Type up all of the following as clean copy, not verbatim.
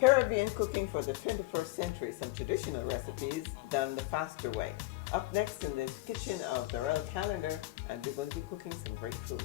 Caribbean cooking for the 21st century, some traditional recipes done the faster way. Up next in the kitchen of the Royal Calendar, and we're going to be cooking some great food.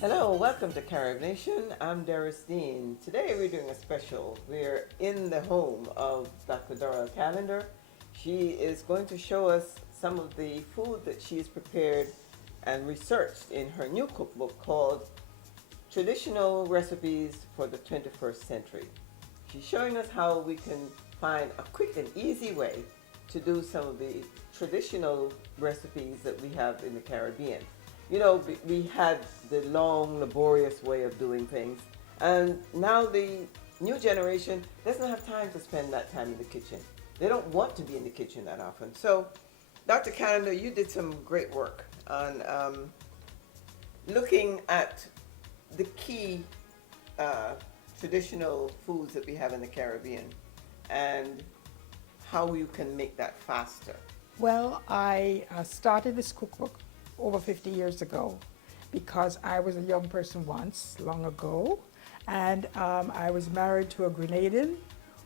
Hello, welcome to Carib Nation. I'm Doris Dean. Today we're doing a special. We're in the home of Dr. Royal Calendar. She is going to show us some of the food that she has prepared and researched in her new cookbook called Traditional Recipes for the 21st Century. She's showing us how we can find a quick and easy way to do some of the traditional recipes that we have in the Caribbean. You know, we had the long, laborious way of doing things, and now the new generation doesn't have time to spend that time in the kitchen. They don't want to be in the kitchen that often. So, Dr. Calendar, you did some great work on looking at the key traditional foods that we have in the Caribbean and how you can make that faster. Well, I started this cookbook over 50 years ago because I was a young person once, long ago, and I was married to a Grenadian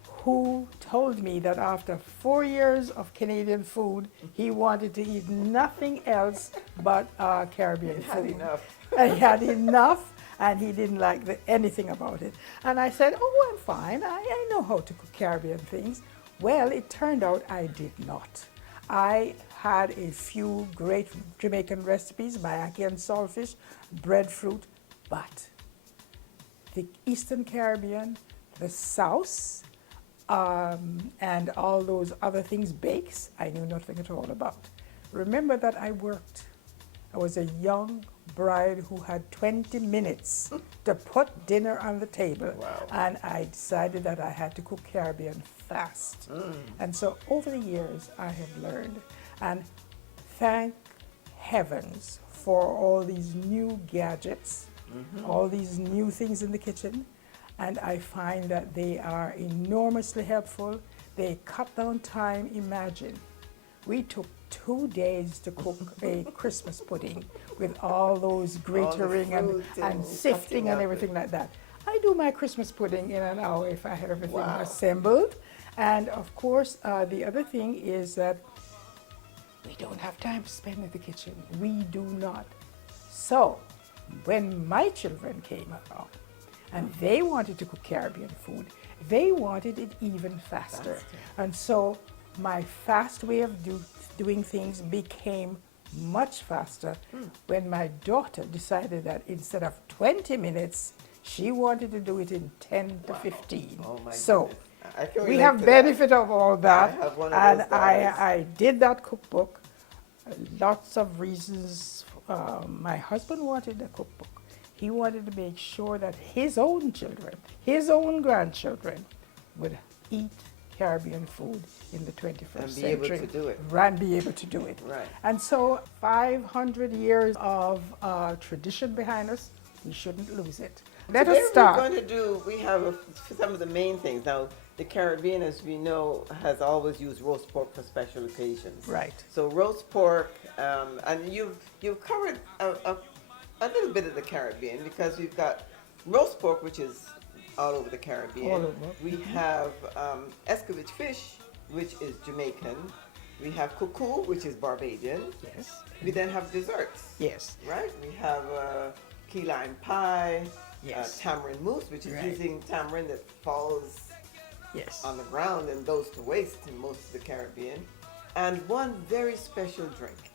who told me that after 4 years of Canadian food, he wanted to eat nothing else but Caribbean food. Had enough. He had enough, and he didn't like anything about it. And I said, oh, I'm fine. I know how to cook Caribbean things. Well, it turned out I did not. I had a few great Jamaican recipes, mayaki and saltfish, breadfruit, but the Eastern Caribbean, the South, and all those other things, bakes, I knew nothing at all about. Remember that I worked. I was a young bride who had 20 minutes to put dinner on the table. Wow. And I decided that I had to cook Caribbean fast. And so over the years I have learned, and thank heavens for all these new gadgets, all these new things in the kitchen, and I find that they are enormously helpful. They cut down time. Imagine, we took 2 days to cook a Christmas pudding with all those gratering and sifting and everything like that. I do my Christmas pudding in an hour if I have everything assembled. And of course, the other thing is that we don't have time to spend in the kitchen. We do not. So when my children came along and they wanted to cook Caribbean food, they wanted it even faster. And so my fast way of doing things became much faster when my daughter decided that instead of 20 minutes, she wanted to do it in 10 to 15. Oh my so goodness. we have benefit of all that. I have one of and those daughters. I did that cookbook. Lots of reasons. My husband wanted a cookbook. He wanted to make sure that his own children, his own grandchildren would eat Caribbean food in the 21st century. And be able to do it. And be able to do it. Right. And so 500 years of tradition behind us, we shouldn't lose it. Let Today us start. We're going to do, we have some of the main things. Now, the Caribbean, as we know, has always used roast pork for special occasions. Right. So roast pork, and you've covered a little bit of the Caribbean because we've got roast pork, which is all over the Caribbean. All over. We have escovitch fish, which is Jamaican. We have cuckoo, which is Barbadian. Yes. We then have desserts. Yes. Right? We have key lime pie, Yes. tamarind mousse, which is Right. using tamarind that falls Yes. on the ground and goes to waste in most of the Caribbean. And one very special drink.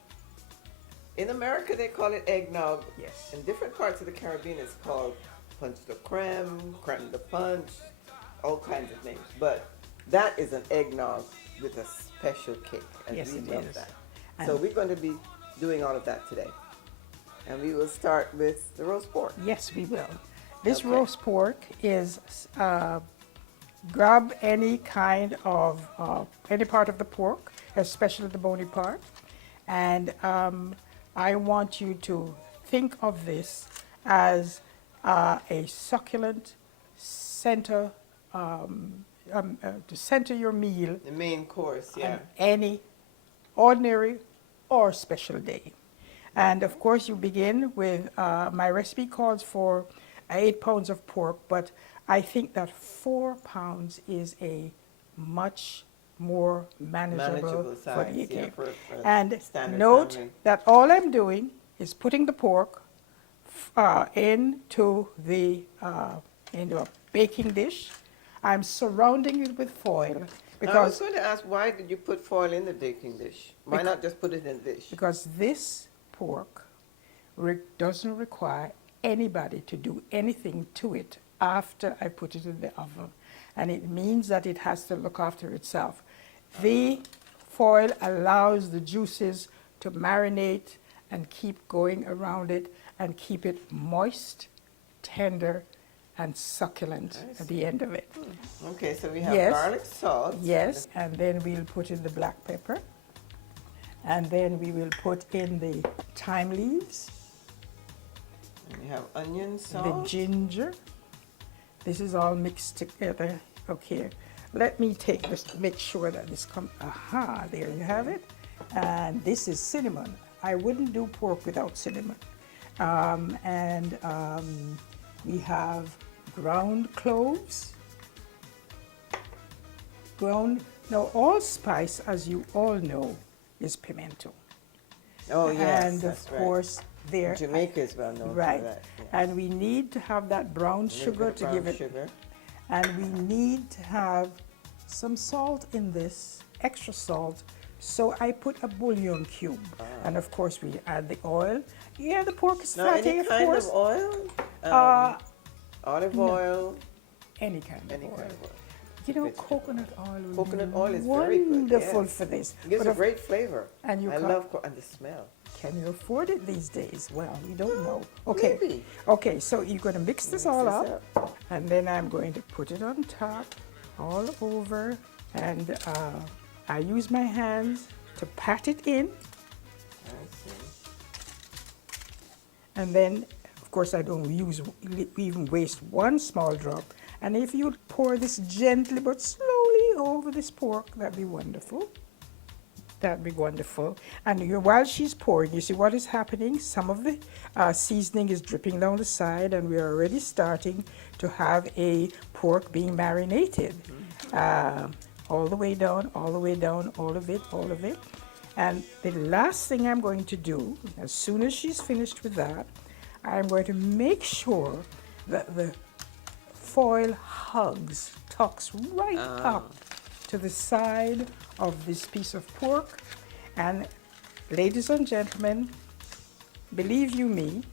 In America, they call it eggnog. Yes. In different parts of the Caribbean, it's called punch de creme, creme de punch, all kinds of names. But that is an eggnog with a special kick, and Yes, we it love is. that. And So we're going to be doing all of that today. And we will start with the roast pork. Yes, we will. This Okay. roast pork is grab any kind of any part of the pork, especially the bony part, and I want you to think of this as a succulent center to center your meal The main course, yeah. on any ordinary or special day. And of course, you begin with my recipe calls for 8 pounds of pork, but I think that 4 pounds is a much more manageable for size, eating. yeah, for And standard note family. that all I'm doing is putting the pork into a baking dish. I'm surrounding it with foil I was because going to ask, why did you put foil in the baking dish? Why not just put it in the dish? because this pork doesn't require anybody to do anything to it after I put it in the oven. And it means that it has to look after itself. The foil allows the juices to marinate and keep going around it and keep it moist, tender, and succulent at the end of it. Okay, so we have Yes. garlic salt. Yes, and then we'll put in the black pepper. And then we will put in the thyme leaves, And we have onion the salt. ginger. This is all mixed together. Okay, let me take this to make sure that this comes. Aha, there you have it. And this is cinnamon. I wouldn't do pork without cinnamon. We have ground cloves. Now allspice, as you all know, is pimento. Oh, yes, And that's of right. course, there. Jamaica is well known Right. for that. Yeah. And we need to have that brown A little sugar bit of to brown give it, sugar. and we need to have some salt in this, extra salt. So I put a bouillon cube, and of course we add the oil. Yeah, the pork is Now, fatty, any of kind course. of oil? Olive no. oil? Any kind of Any oil. kind of oil. You know, Vegetable coconut oil would Coconut be oil is very good, wonderful yes. for this. It gives But a of- great flavor. and you I can't- love and the smell. Can you afford it these days? Well, we don't know. Okay. Maybe. Okay, so you're going to mix this all Mix this up, and then I'm going to put it on top, all over, and I use my hands to pat it in, I see. and then, of course, I don't even waste one small drop. And if you pour this gently but slowly over this pork, that'd be wonderful. That'd be wonderful. And while she's pouring, you see what is happening? Some of the seasoning is dripping down the side, and we're already starting to have a pork being marinated. All the way down, all the way down, all of it, all of it. And the last thing I'm going to do, as soon as she's finished with that, I'm going to make sure that the foil tucks right up to the side of this piece of pork. And ladies and gentlemen, believe you me,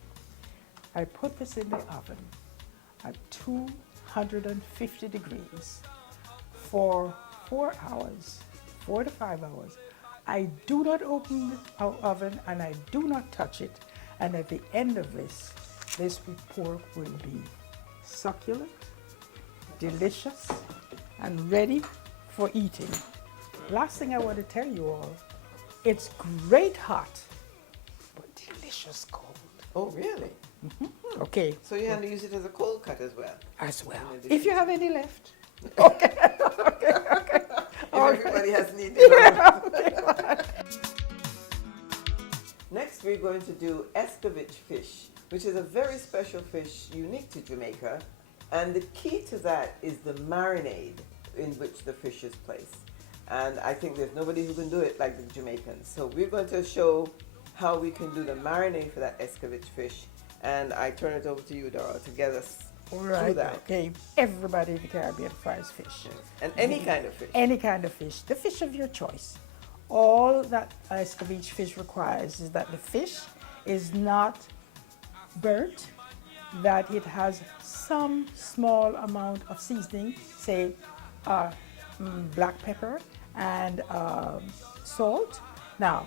I put this in the oven at 250 degrees for 4 hours, 4 to 5 hours. I do not open the oven and I do not touch it. And at the end of this pork will be succulent, delicious, and ready for eating. Last thing I want to tell you all, it's great hot, but delicious cold. Oh, really? Okay, So you have to use it as a cold cut as well. as well. In addition If you to- have any left. If everybody has an eating Next, we're going to do escovitch fish, which is a very special fish unique to Jamaica. And the key to that is the marinade in which the fish is placed. And I think there's nobody who can do it like the Jamaicans. So we're going to show how we can do the marinade for that escovitch fish. And I turn it over to you, Dora, to get us All through right, that. okay. Everybody in the Caribbean fries fish. And any kind of fish. Any kind of fish, the fish of your choice. All that escovitch fish requires is that the fish is not burnt, that it has some small amount of seasoning, say black pepper and salt. Now,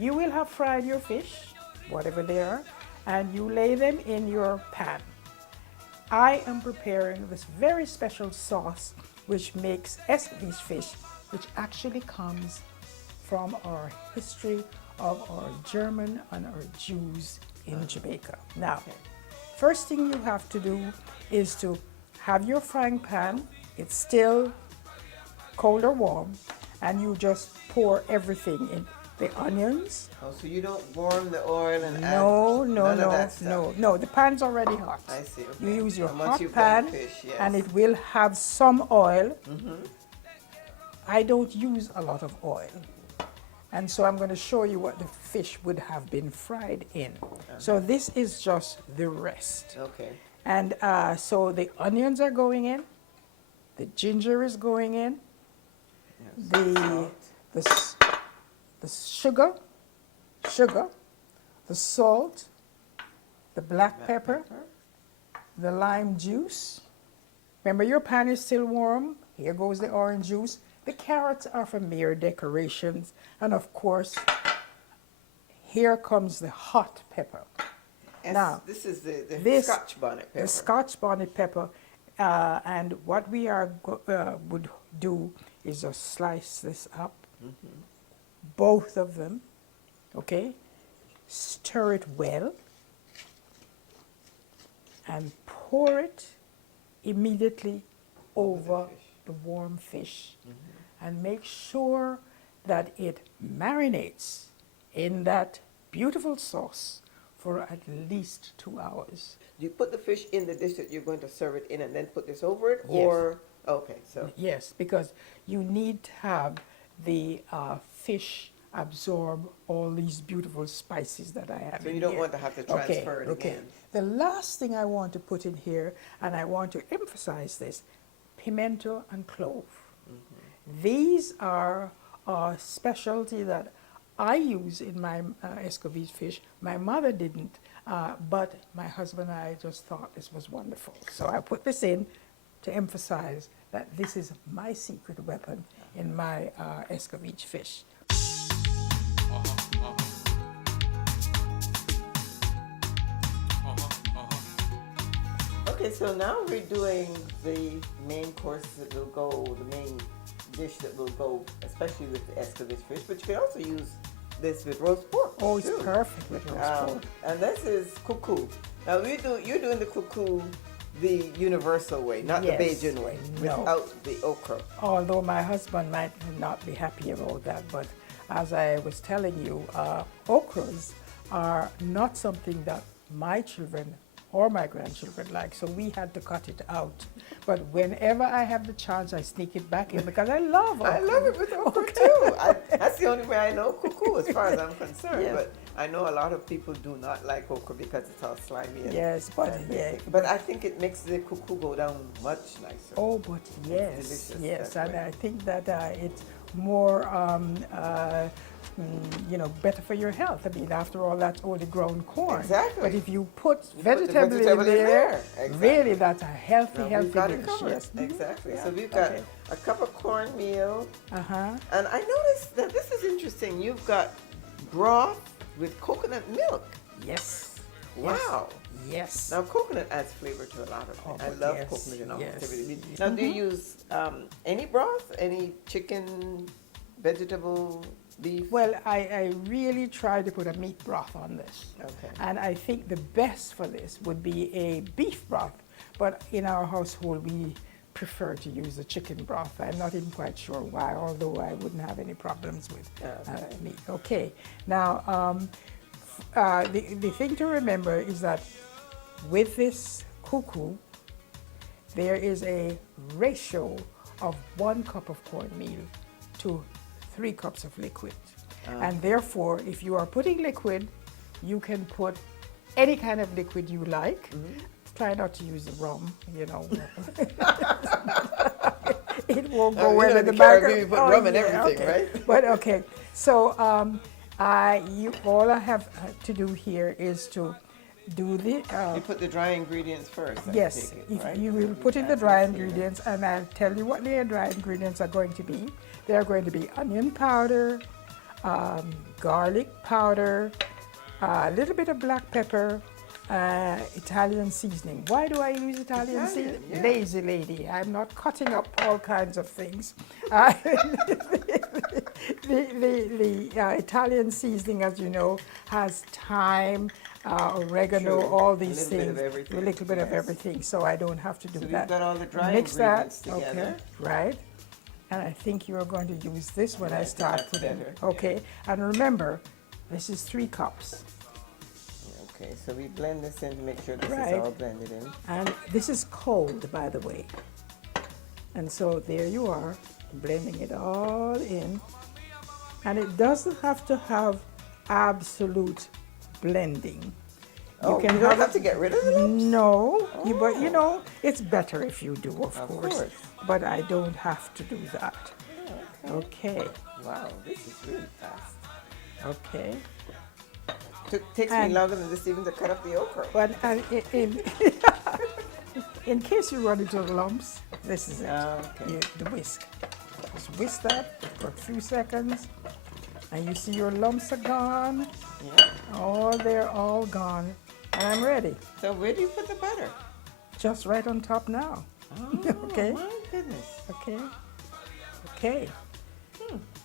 you will have fried your fish, whatever they are, and you lay them in your pan. I am preparing this very special sauce which makes escovitch fish, which actually comes from our history of our German and our Jews in Jamaica. Now, first thing you have to do is to have your frying pan. It's still cold or warm, and you just pour everything in. The onions. Oh, so you don't warm the oil and add No, none of that stuff. no. The pan's already hot. I see. Okay. You use your And once hot you've done pan, fish, yes. and it will have some oil. I don't use a lot of oil. And so I'm going to show you what the fish would have been fried in. So this is just the rest. Okay. And so the onions are going in, the ginger is going in, Yes. the sugar, the salt, the black pepper, the lime juice. Remember, your pan is still warm. Here goes the orange juice. The carrots are for mere decorations. And of course, here comes the hot pepper. Now, this is the Scotch bonnet pepper. The Scotch bonnet pepper. And what we would do is just slice this up, both of them, okay? Stir it well, and pour it immediately over the warm fish. And make sure that it marinates in that beautiful sauce for at least 2 hours. You put the fish in the dish that you're going to serve it in and then put this over it? Yes. Or, okay, so. Yes, because you need to have the fish absorb all these beautiful spices that I have. So in you don't here. want to have to transfer it again. The last thing I want to put in here, and I want to emphasize this, pimento and clove. These are a specialty that I use in my escovitch fish. My mother didn't, but my husband and I just thought this was wonderful. So I put this in to emphasize that this is my secret weapon in my escovitch fish. Okay, so now we're doing the main course that will go, the main dish that will go, especially with the escovitch fish, but you can also use this with roast pork. Oh, it's too. perfect with roast pork. And this is cuckoo. Now you're doing the cuckoo the universal way, not Yes. the Bajan way, No. without the okra. Although my husband might not be happy about that, but as I was telling you, okras are not something that my children or my grandchildren like, so we had to cut it out. But whenever I have the chance, I sneak it back in because I love okra. I love it with okra too. That's the only way I know cuckoo as far as I'm concerned. Yes. But I know a lot of people do not like okra because it's all slimy. Yes, but But I think it makes the cuckoo go down much nicer. Oh, but yes, delicious yes, that and way. I think that it's more, better for your health. I mean, after all, that's only grown corn. Exactly. But if you put the vegetable, vegetable in in there, there. really, that's a healthy, Now healthy we've got it dish. covered. Yes. Mhm. Exactly. Yeah. So we've got Okay. a cup of cornmeal. Uh-huh. And I noticed that this is interesting. You've got broth with coconut milk. Yes. Wow. Yes. Now coconut adds flavor to a lot of things. Oh, I but love yes, coconut in almost yes. everything. Now do you use any broth? Any chicken, vegetable, beef? Well, I really try to put a meat broth on this. Okay. And I think the best for this would be a beef broth. But in our household, we prefer to use a chicken broth. I'm not even quite sure why, although I wouldn't have any problems with meat. Okay. Now, the thing to remember is that with this cuckoo, there is a ratio of 1 cup of cornmeal to 3 cups of liquid. And therefore, if you are putting liquid, you can put any kind of liquid you like. Try not to use the rum, It won't go well in the Caribbean, back. you put rum in everything, okay. right? But okay, so all I have to do here is to do the. You put the dry ingredients first. I Yes, take it, right? you will put in the dry ingredients, and I'll tell you what the dry ingredients are going to be. They are going to be onion powder, garlic powder, a little bit of black pepper, Italian seasoning. Why do I use Italian seasoning? Yeah. Lazy lady. I'm not cutting up all kinds of things. Uh, the Italian seasoning, as you know, has thyme, oregano, True. all these A little bit things. of everything. A little bit of Yes. everything, so I don't have to do So that. we've got all the dry Mix that, ingredients together. okay, right? And I think you are going to use this when I Yes, start that's putting. better, Okay, and remember, this is 3 cups. Okay, so we blend this in to make sure this Right. is all blended in. And this is cold, by the way. And so there you are, blending it all in. And it doesn't have to have absolute blending. Oh, you don't have to get rid of the lumps? No, but you Oh. know, it's better if you do, of course. course. But I don't have to do that. Oh, okay. Okay, Wow, this is really fast. okay. Takes me And- longer than this even to cut up the okra. But in case you run into lumps, this is it. Okay. The whisk. Just whisk that for a few seconds, and you see your lumps are gone. Yeah. Oh, they're all gone, and I'm ready. So where do you put the butter? Just right on top now. Oh, Okay. my goodness. Okay. Okay.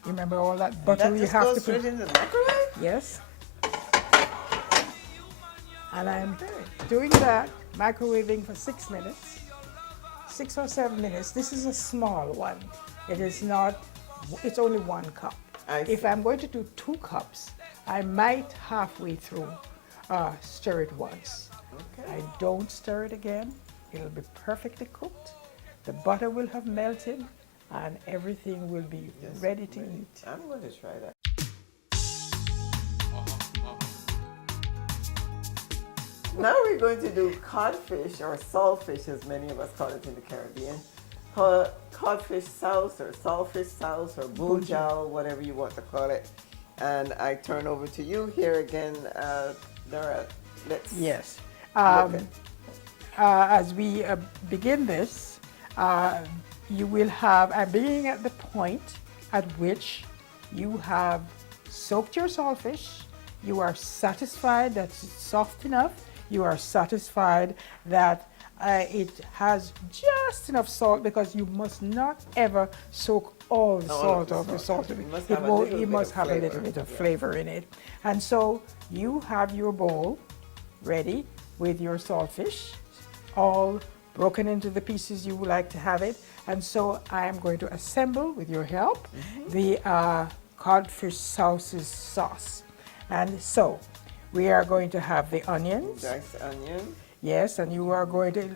Remember all that butter That you just have goes to put? straight into the microwave? Yes. And I'm Okay. doing that, microwaving for 6 minutes, 6 or 7 minutes. This is a small one. It is not, it's only 1 cup. I If see. I'm going to do 2 cups, I might halfway through stir it once. Okay. I don't stir it again. It'll be perfectly cooked. The butter will have melted and everything will be Just ready to ready. eat. I'm going to try that. Now we're going to do codfish or saltfish, as many of us call it in the Caribbean. Codfish sauce or saltfish sauce or bujao, whatever you want to call it. And I turn over to you here again, Dora. Let's Yes. look at- As we begin this, you will have, I'm beginning at the point at which you have soaked your saltfish, you are satisfied that it's soft enough, you are satisfied that it has just enough salt, because you must not ever soak all the All salt of the of the salt. salt. It must It have a won't- little it bit must of have a little flavor. bit of Yeah. flavor in it. And so you have your bowl ready with your saltfish, all broken into the pieces you would like to have it. And so I am going to assemble, with your help, the codfish sauce. And so we are going to have the onions, diced onion, yes, and you are going to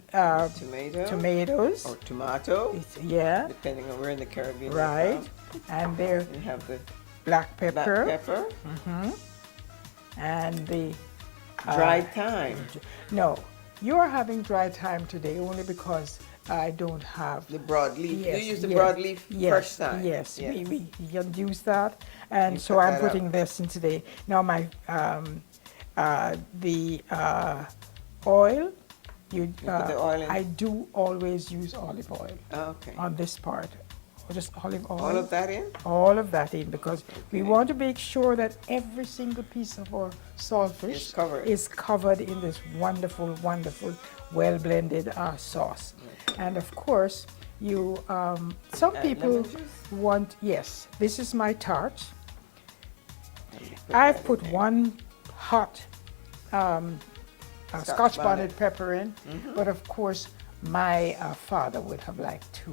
tomato, tomatoes, or tomato, yeah, depending on where in the Caribbean you're right, from. and there You have the black black pepper, pepper, and the dried thyme, no, you are having dry thyme today only because I don't have the broadleaf. Yes, You use the yes, broadleaf yes, fresh thyme. Yes, Yes. we can use that, and You so cut I'm that putting out. this in today. Now my the oil, you put the oil in? I do always use olive oil Oh, okay. on this part, or just olive oil. All of that in? All of that in, because we Okay. want to make sure that every single piece of our saltfish Is covered. is covered in this wonderful, wonderful, well blended sauce. And of course, you some Add people lemon juice? want, yes, this is my tart. Let me put I've that in put there. 1 hot Scotch bonnet bonnet. pepper in, but of course, my father would have liked 2.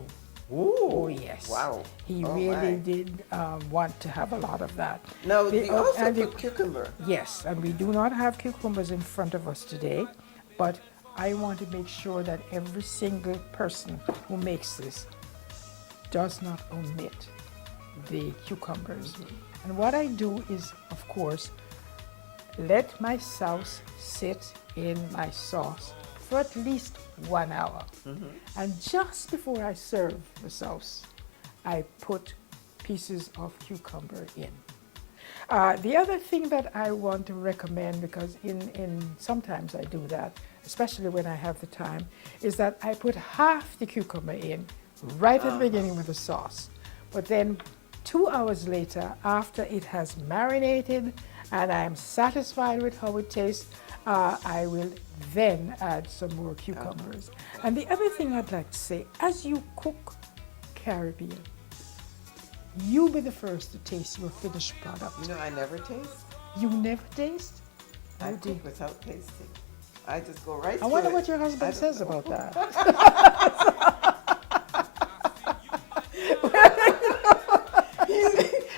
Ooh. Oh yes. Wow. He Oh, really my. did want to have a lot of that. Now, The- you also and the- put cucumber. Yes, and we do not have cucumbers in front of us today, but I want to make sure that every single person who makes this does not omit the cucumbers. And what I do is, of course, let my sauce sit in my sauce for at least 1 hour. And just before I serve the sauce, I put pieces of cucumber in. The other thing that I want to recommend, because sometimes I do that, especially when I have the time, is that I put half the cucumber in right at the beginning with the sauce. But then 2 hours later, after it has marinated and I am satisfied with how it tastes, I will then add some more cucumbers. And the other thing I'd like to say, as you cook Caribbean, you be the first to taste your finished product. You know, I never taste. You never taste? I Oh, dear. cook without tasting. I just go right I to wonder it. what your I husband don't says know. about that.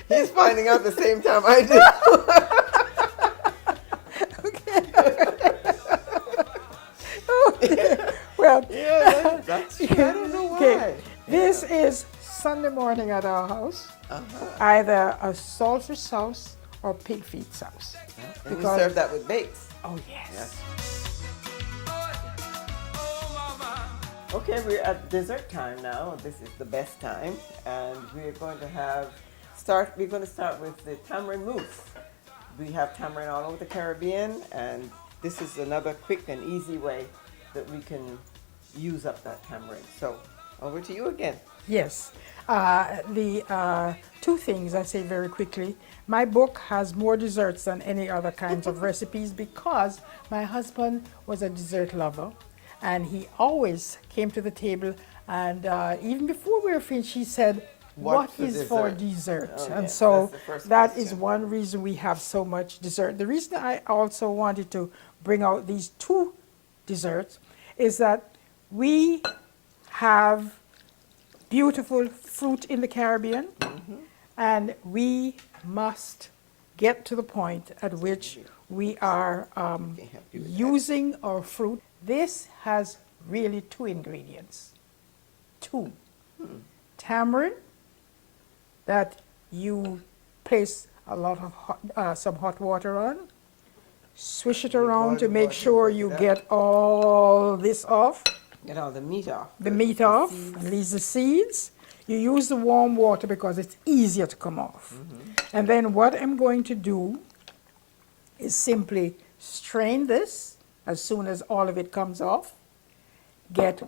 He's finding out the same time I do. Well, Yeah, that's true. I don't know why. okay. This is Sunday morning at our house. Either a saltfish sauce or pig feet sauce. And you serve that with bakes. Oh, yes. Okay, we're at dessert time now. This is the best time, and we're going to we're going to start with the tamarind mousse. We have tamarind all over the Caribbean, and this is another quick and easy way that we can use up that tamarind. So, over to you again. Yes. The two things I say very quickly. My book has more desserts than any other kinds of recipes because my husband was a dessert lover, and he always came to the table, and even before we were finished, he said, what is for dessert? Oh, and yes, so that's the first that is question. one reason we have so much dessert. The reason I also wanted to bring out these two desserts is that we have beautiful fruit in the Caribbean, and we must get to the point at which we are using our fruit. This has really two ingredients. Two. Tamarind, that you place a lot of some hot water on, swish it around to make sure you get all this off. Get all the meat off. The meat off, and leaves the seeds. You use the warm water because it's easier to come off. And then what I'm going to do is simply strain this as soon as all of it comes off. Get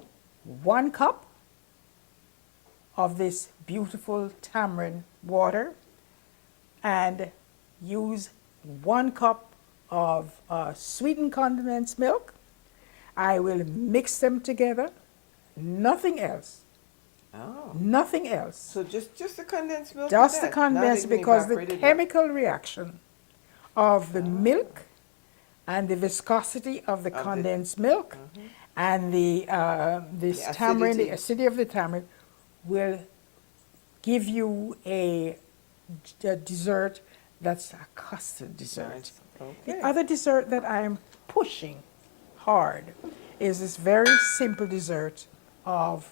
1 cup of this beautiful tamarind water and use 1 cup of sweetened condensed milk. I will mix them together, nothing else. Oh. Nothing else. So just the condensed milk? Just the and that? condensed, Not even because the evaporated milk? chemical reaction of the milk and the viscosity of the condensed milk and this tamarind, the acidity of the tamarind, will give you a dessert that's a custard dessert. Nice. Okay. The other dessert that I'm pushing hard is this very simple dessert of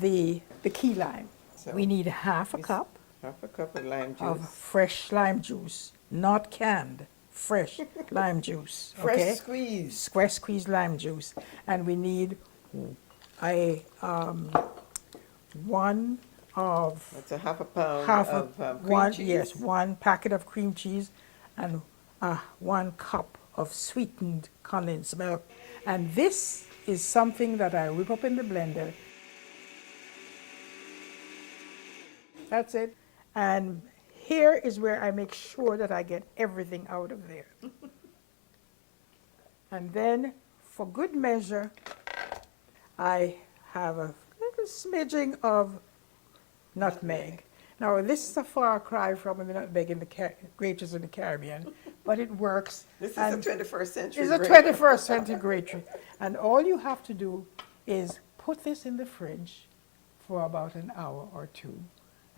the key lime. So we need half a cup half a cup of lime juice. of fresh lime juice, not canned, fresh lime juice. Fresh okay? squeeze. Fresh squeezed lime juice. And we need a one of That's a half a pound half of cream one, cheese. yes, 1 packet of cream cheese and 1 cup of sweetened condensed milk. And this is something that I whip up in the blender. That's it. And here is where I make sure that I get everything out of there. And then, for good measure, I have a little smidging of nutmeg. Now, this is a far cry from the nutmeg in the grater's in the Caribbean, but it works. This is a 21st century. It's a grater. 21st century grater. And all you have to do is put this in the fridge for about an hour or 2.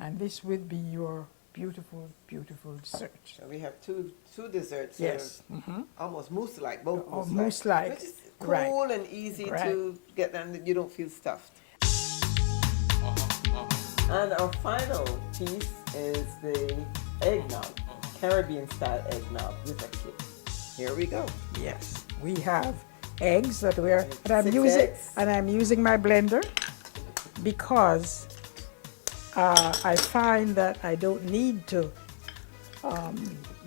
And this will be your beautiful, beautiful dessert. So we have two desserts. Yes. That are almost mousse-like, both Oh, mousse-like. mousse-like. Which is cool Right. and easy Right. to get done. You don't feel stuffed. And our final piece is the eggnog, Caribbean-style eggnog with a kick. Here we go. Yes. We have eggs that I'm 6 using, eggs. and I'm using my blender because I find that I don't need to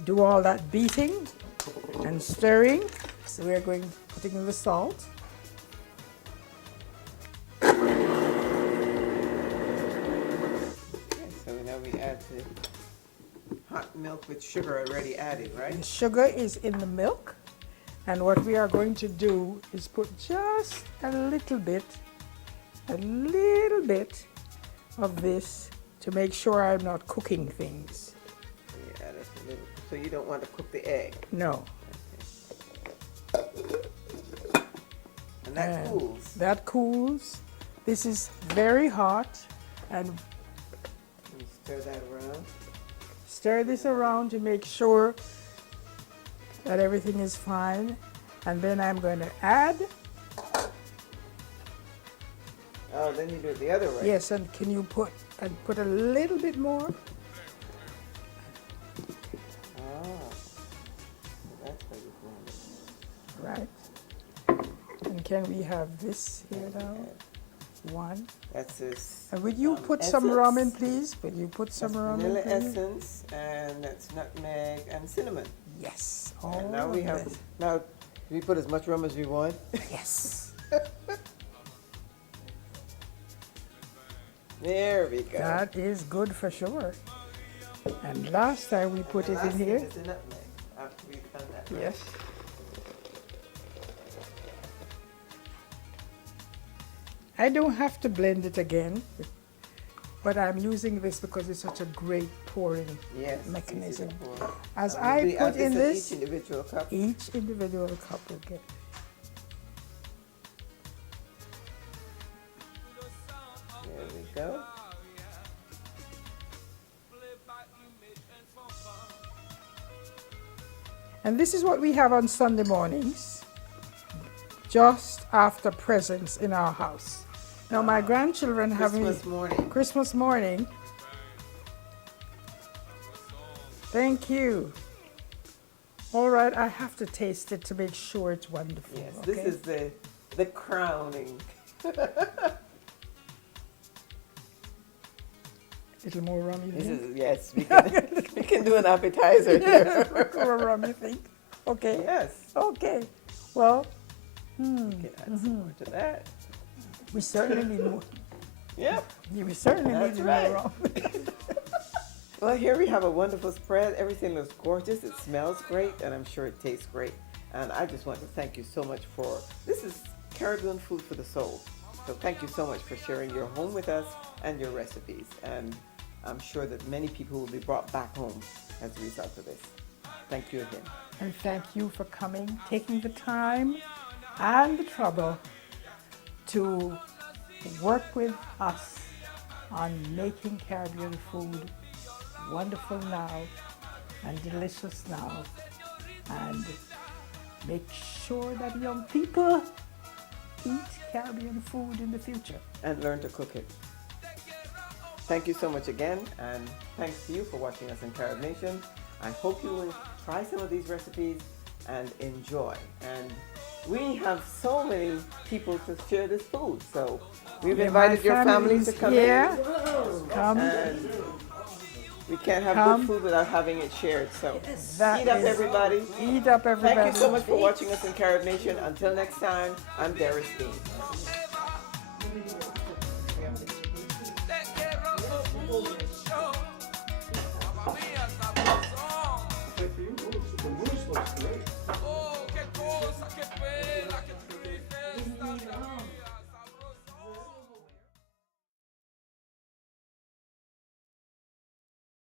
do all that beating and stirring. So we're putting in the salt. Okay, so now we add hot milk with sugar already added, The right? sugar is in the milk, and what we are going to do is put just a little bit of this to make sure I'm not cooking things. Yeah, that's a little. So you don't want to cook the egg. No. And that And cools. That cools. This is very hot, and You stir that around. stir this around to make sure that everything is fine. And then I'm going to add, Oh, then you do it the other way. yes, and can you put a little bit more? Ah. So that's how you blend it. Right. And can we have this here now? One. That's this. And would you put some rum in, essence. please? Would you put some That's rum vanilla in, please? essence, and that's nutmeg and cinnamon. Yes. And now all we of have. this. Now we put as much rum as we want. Yes. There we go. That is good for sure. And last time we put The it last in thing here. is the nutmeg. After we've done that. right? Yes. I don't have to blend it again, but I'm using this because it's such a great pouring Yes. it's easy mechanism. to pour. As And I we put add in this, each individual cup. each individual cup will get. There we go. And this is what we have on Sunday mornings, just after presents in our house. Now my grandchildren have Christmas morning. Christmas morning. Thank you. All right, I have to taste it to make sure it's wonderful. Yes, okay? this is the crowning. little more rum, you This think? is yes. We can do an appetizer Yeah, here. more rum, you think? Okay. Yes. Okay. Well, We can add some more to that. we certainly need more. Yep. Yeah, we certainly That's need right. more rum. Well, here we have a wonderful spread. Everything looks gorgeous. It smells great, and I'm sure it tastes great. And I just want to thank you so much for this is Caribbean food for the soul. So thank you so much for sharing your home with us and your recipes. And I'm sure that many people will be brought back home as a result of this. Thank you again. And thank you for coming, taking the time and the trouble to work with us on making Caribbean food wonderful now and delicious now, and make sure that young people eat Caribbean food in the future. And learn to cook it. Thank you so much again, and thanks to you for watching us in Carib Nation. I hope you will try some of these recipes and enjoy. And we have so many people to share this food, so we've Yeah, invited my your family to family's come here. in. Come. And we can't have Come. good food without having it shared. So That eat up, is- everybody. Eat up, everybody. Thank you so much for watching us in Carib Nation. Until next time, I'm Darris Dean.